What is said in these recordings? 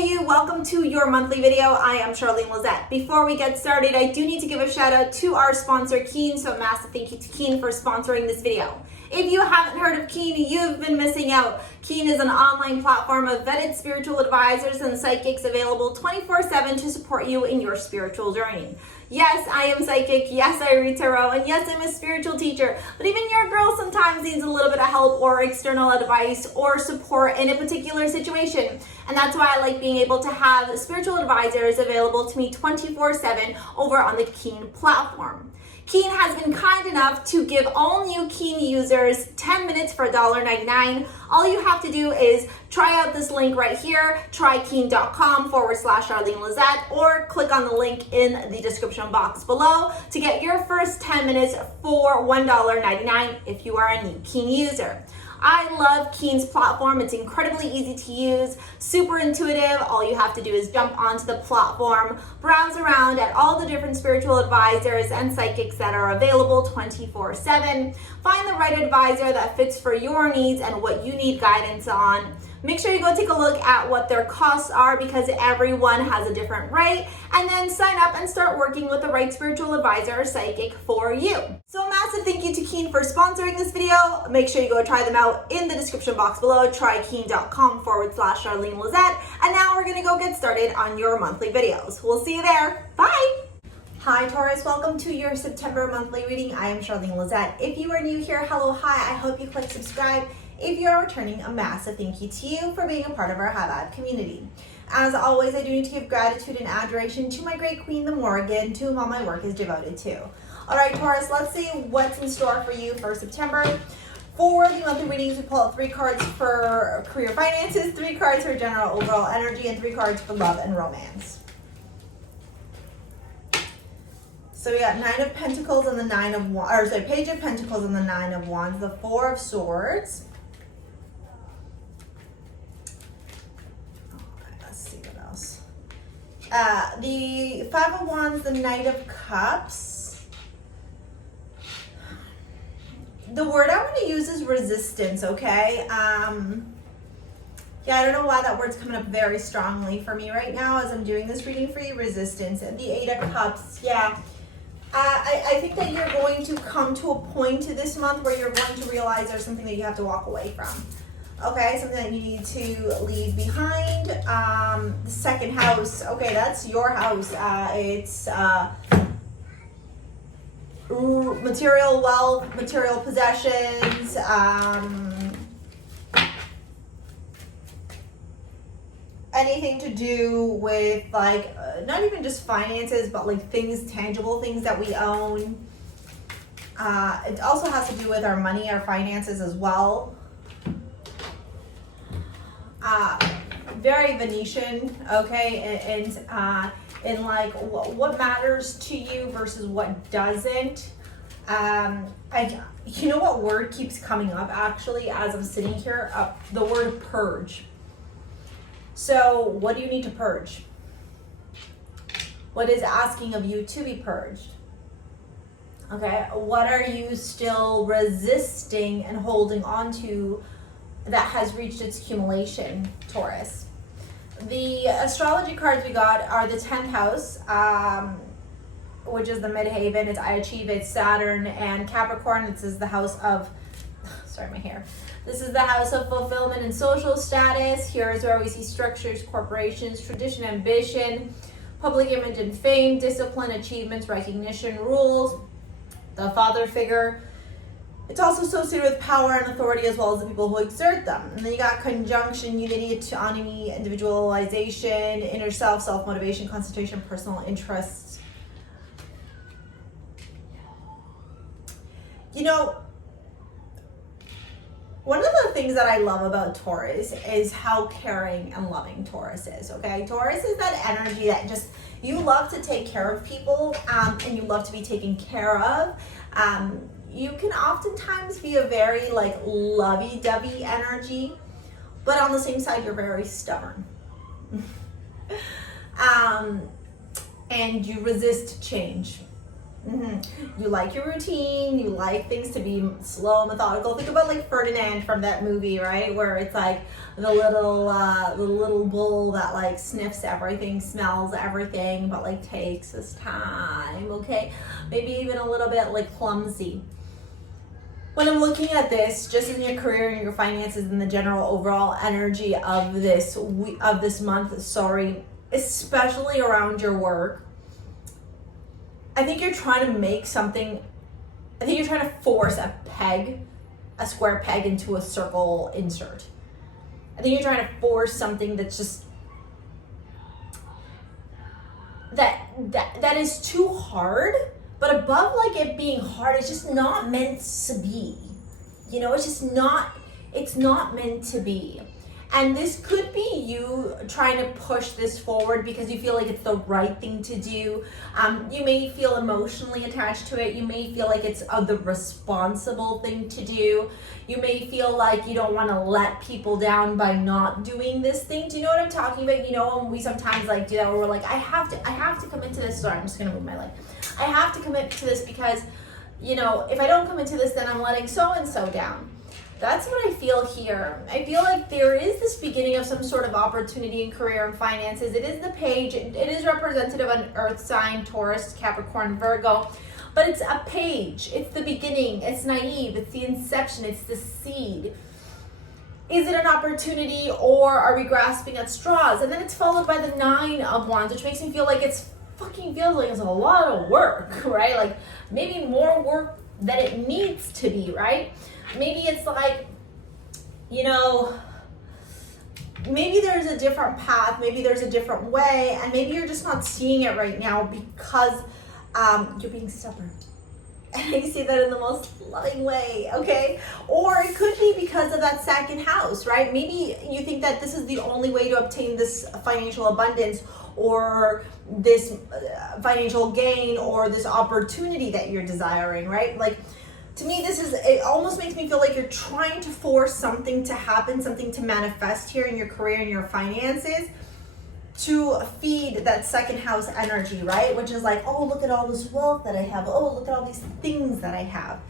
Hey you, welcome to your monthly video. I am Charlene Lizette. Before we get started, I do need to give a shout out to our sponsor Keen, so a massive thank you to Keen for sponsoring this video. If you haven't heard of Keen, you've been missing out. Keen is an online platform of vetted spiritual advisors and psychics available 24/7 to support you in your spiritual journey. Yes, I am psychic. Yes, I read tarot. And yes, I'm a spiritual teacher. But even your girl sometimes needs a little bit of help or external advice or support in a particular situation. And that's why I like being able to have spiritual advisors available to me 24/7 over on the Keen platform. Keen has been kind enough to give all new Keen users 10 minutes for $1.99. All you have to do is try out this link right here, trykeen.com/Charlene Lizette, or click on the link in the description box below to get your first 10 minutes for $1.99 if you are a new Keen user. I love Keen's platform. It's incredibly easy to use, super intuitive. All you have to do is jump onto the platform, browse around at all the different spiritual advisors and psychics that are available 24/7. Find the right advisor that fits for your needs and what you need guidance on. Make sure you go take a look at what their costs are because everyone has a different rate, and then sign up and start working with the right spiritual advisor or psychic for you. So a massive thank you to Keen for sponsoring this video. Make sure you go try them out in the description box below, trykeen.com/Charlene Lizette. And now we're gonna go get started on your monthly videos. We'll see you there. Bye. Hi Taurus, welcome to your September monthly reading. I am Charlene Lizette. If you are new here, hello, hi, I hope you click subscribe. If you are returning, a massive thank you to you for being a part of our High community. As always, I do need to give gratitude and adoration to my great queen, the Morrigan, to whom all my work is devoted to. All right, Taurus, let's see what's in store for you for September. For the monthly readings, we pull out 3 cards for career finances, 3 cards for general overall energy, and 3 cards for love and romance. So we got 9 of Pentacles and the 9 of Wands, or sorry, Page of Pentacles and the 9 of Wands, the 4 of Swords. The 5 of Wands, the Knight of Cups. The word I want to use is resistance, okay? Yeah, I don't know why that word's coming up very strongly for me right now as I'm doing this reading for you, resistance. And the 8 of Cups, yeah. I think that you're going to come to a point this month where you're going to realize there's something that you have to walk away from. Okay, something that you need to leave behind. The 2nd house, okay, that's your house. It's material wealth, material possessions, anything to do with like, not even just finances, but like things, tangible things that we own. It also has to do with our money, our finances as well. Very Venetian, okay, and like what matters to you versus what doesn't. You know what word keeps coming up actually as I'm sitting here? The word purge. So what do you need to purge? What is asking of you to be purged? Okay, what are you still resisting and holding on to that has reached its accumulation, Taurus? The astrology cards we got are the 10th house, which is the midhaven. It's I achieve, it's Saturn and Capricorn. This is the house of, sorry, my hair. This is the house of fulfillment and social status. Here is where we see structures, corporations, tradition, ambition, public image and fame, discipline, achievements, recognition, rules, the father figure. It's also associated with power and authority as well as the people who exert them. And then you got conjunction, unity, autonomy, individualization, inner self, self-motivation, concentration, personal interests. You know, one of the things that I love about Taurus is how caring and loving Taurus is, okay? Taurus is that energy that just, you love to take care of people and you love to be taken care of. You can oftentimes be a very like lovey-dovey energy, but on the same side, you're very stubborn. And you resist change. You like your routine, you like things to be slow, methodical. Think about like Ferdinand from that movie, right? Where it's like the little bull that like sniffs everything, smells everything, but like takes his time, okay? Maybe even a little bit like clumsy. When I'm looking at this, just in your career and your finances and the general overall energy of this month, especially around your work, I think you're trying to make something, I think you're trying to force a square peg into a circle insert. I think you're trying to force something that's just, that is too hard, but above like it being hard, it's just not meant to be. You know, it's just not, it's not meant to be. And this could be you trying to push this forward because you feel like it's the right thing to do. You may feel emotionally attached to it. You may feel like it's the responsible thing to do. You may feel like you don't want to let people down by not doing this thing. Do you know what I'm talking about? You know, when we sometimes like do that where we're like, I have to commit to this. Sorry, I'm just gonna move my leg. I have to commit to this because, you know, if I don't commit to this, then I'm letting so-and-so down. That's what I feel here. I feel like there is this beginning of some sort of opportunity in career and finances. It is the page. It is representative of an earth sign, Taurus, Capricorn, Virgo. But it's a page. It's the beginning. It's naive. It's the inception. It's the seed. Is it an opportunity or are we grasping at straws? And then it's followed by the 9 of Wands, which makes me feel like it's a lot of work, right? Like maybe more work than it needs to be, right? Maybe it's like, you know, maybe there's a different path, maybe there's a different way, and maybe you're just not seeing it right now because you're being stubborn. And I see that in the most loving way, okay? Or it could be because of that second house, right? Maybe you think that this is the only way to obtain this financial abundance or this financial gain or this opportunity that you're desiring, right? Like, to me, it almost makes me feel like you're trying to force something to happen, something to manifest here in your career and your finances to feed that second house energy, right? Which is like, oh, look at all this wealth that I have. Oh, look at all these things that I have.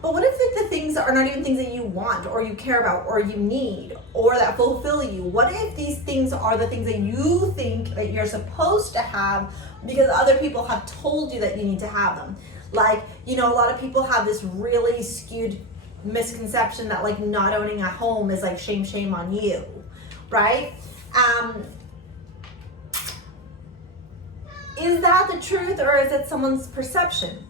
But what if the things are not even things that you want or you care about or you need or that fulfill you? What if these things are the things that you think that you're supposed to have because other people have told you that you need to have them? Like, you know, a lot of people have this really skewed misconception that like not owning a home is like shame on you, right? Is that the truth or is it someone's perception?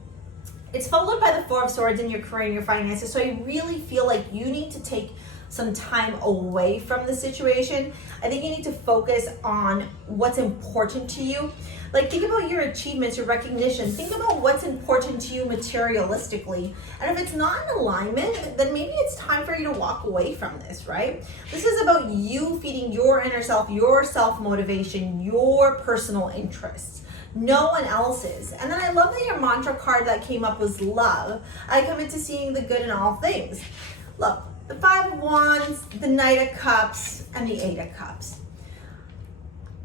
It's followed by the 4 of Swords in your career and your finances. So I really feel like you need to take some time away from the situation. I think you need to focus on what's important to you. Like, think about your achievements, your recognition. Think about what's important to you materialistically. And if it's not in alignment, then maybe it's time for you to walk away from this, right? This is about you feeding your inner self, your self-motivation, your personal interests. No one else's. And then I love that your mantra card that came up was love. I commit to seeing the good in all things. Look, the 5 of Wands, the Knight of Cups, and the 8 of Cups.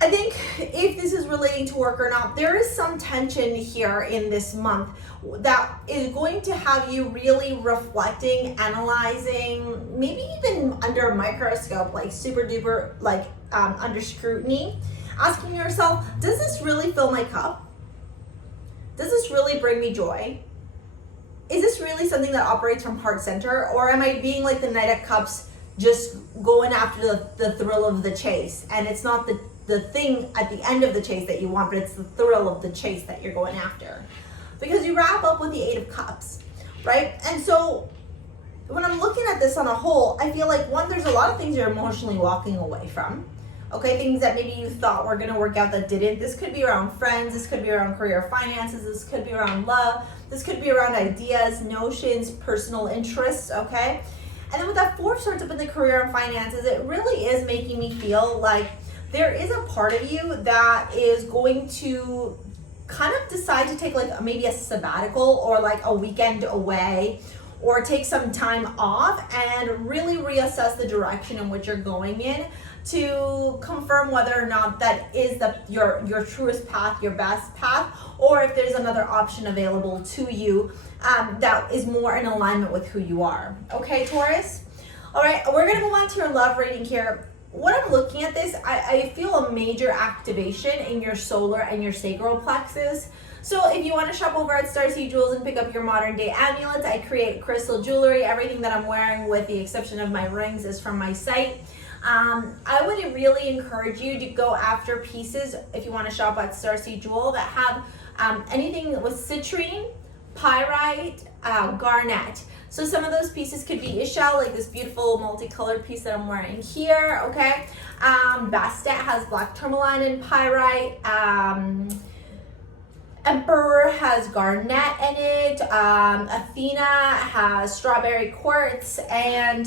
I think if this is relating to work or not, there is some tension here in this month that is going to have you really reflecting, analyzing, maybe even under a microscope, like super duper, like under scrutiny, asking yourself, does this really fill my cup? Does this really bring me joy? Is this really something that operates from heart center? Or am I being like the Knight of Cups, just going after the thrill of the chase? And it's not the thing at the end of the chase that you want, but it's the thrill of the chase that you're going after. Because you wrap up with the 8 of Cups, right? And so when I'm looking at this on a whole, I feel like, one, there's a lot of things you're emotionally walking away from. Okay, things that maybe you thought were gonna work out that didn't. This could be around friends, this could be around career finances, this could be around love, this could be around ideas, notions, personal interests, okay? And then with that 4 of Swords up in the career and finances, it really is making me feel like there is a part of you that is going to kind of decide to take like maybe a sabbatical or like a weekend away or take some time off and really reassess the direction in which you're going in, to confirm whether or not that is your truest path, your best path, or if there's another option available to you that is more in alignment with who you are. Okay, Taurus? All right, we're gonna move on to your love reading here. When I'm looking at this, I feel a major activation in your solar and your sacral plexus. So if you want to shop over at STARSEA Jewels and pick up your modern day amulets, I create crystal jewelry. Everything that I'm wearing, with the exception of my rings, is from my site. I would really encourage you to go after pieces, if you want to shop at STARSEA Jewel, that have anything with citrine, pyrite, garnet. So some of those pieces could be Ishel, like this beautiful multicolored piece that I'm wearing here, okay? Bastet has black tourmaline and pyrite. Emperor has garnet in it. Athena has strawberry quartz and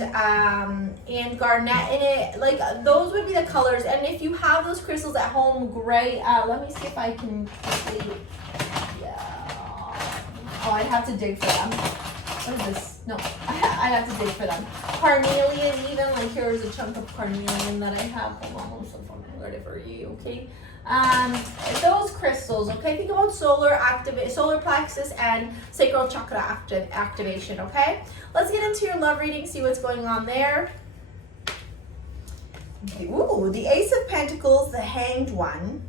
garnet in it. Like, those would be the colors. And if you have those crystals at home, great. Let me see if I can quickly, oh, I'd have to dig for them. What is this? No, I have to dig for them. Carnelian, even, like, here's a chunk of carnelian that I have. Hold on, I'll get it for you, okay? Those crystals, okay? Think about solar plexus and sacral chakra activation, okay? Let's get into your love reading, see what's going on there. Ooh, the Ace of Pentacles, the Hanged One.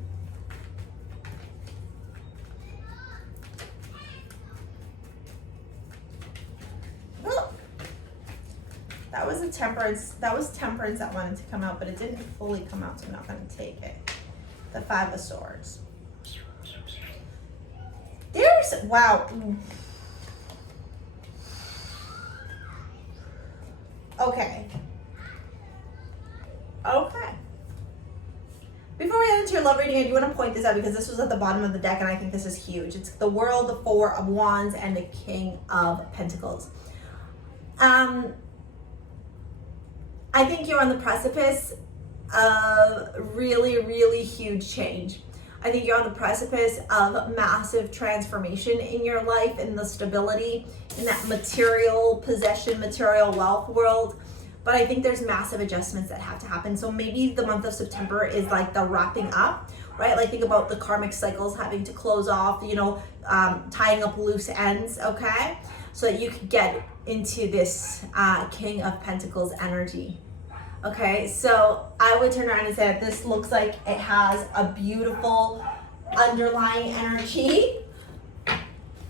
That was a temperance. That was temperance that wanted to come out, but it didn't fully come out, so I'm not going to take it. The Five of Swords. There's, wow. Okay. Okay. Before we get into your love reading, I do want to point this out because this was at the bottom of the deck, and I think this is huge. It's the World, the Four of Wands, and the King of Pentacles. I think you're on the precipice of really, really huge change. I think you're on the precipice of massive transformation in your life, in the stability, in that material possession, material wealth world. But I think there's massive adjustments that have to happen. So maybe the month of September is like the wrapping up, right? Like, think about the karmic cycles having to close off, you know, tying up loose ends, okay? So that you could get into this King of Pentacles energy. Okay, so I would turn around and say that this looks like it has a beautiful underlying energy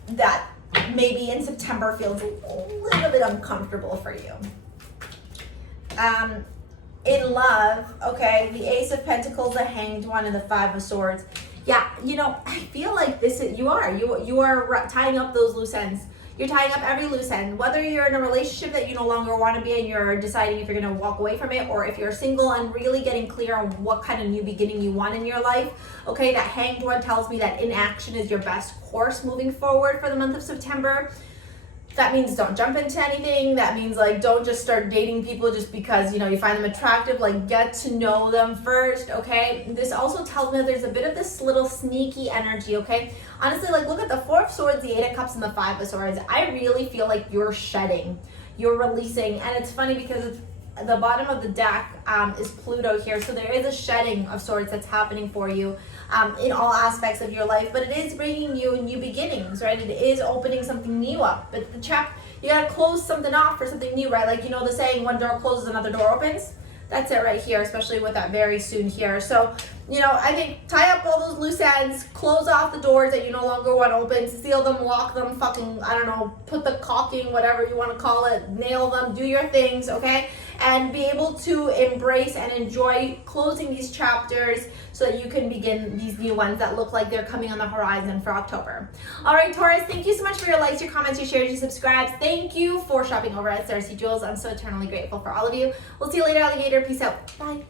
that maybe in September feels a little bit uncomfortable for you. In love, okay, the Ace of Pentacles, the Hanged One, and the Five of Swords. Yeah, you know, I feel like this is, you are tying up those loose ends. You're tying up every loose end, whether you're in a relationship that you no longer want to be in, you're deciding if you're going to walk away from it, or if you're single and really getting clear on what kind of new beginning you want in your life. Okay, that Hanged One tells me that inaction is your best course moving forward for the month of September. That means don't jump into anything. That means, like, don't just start dating people just because, you know, you find them attractive. Like, get to know them first, okay? This also tells me that there's a bit of this little sneaky energy, okay? Honestly, like, look at the Four of Swords, the Eight of Cups, and the Five of Swords. I really feel like you're shedding, you're releasing. And it's funny because it's, the bottom of the deck is Pluto here. So there is a shedding of sorts that's happening for you in all aspects of your life. But it is bringing you new beginnings, right? It is opening something new up. But you got to close something off for something new, right? Like, you know the saying, one door closes, another door opens. That's it right here, especially with that very soon here. So, you know, I think tie up all those loose ends, close off the doors that you no longer want open, seal them, lock them, fucking, I don't know, put the caulking, whatever you want to call it, nail them, do your things, okay? And be able to embrace and enjoy closing these chapters so that you can begin these new ones that look like they're coming on the horizon for October. All right, Taurus, thank you so much for your likes, your comments, your shares, your subscribes. Thank you for shopping over at STARSEA Jewels. I'm so eternally grateful for all of you. We'll see you later, alligator. Peace out. Bye.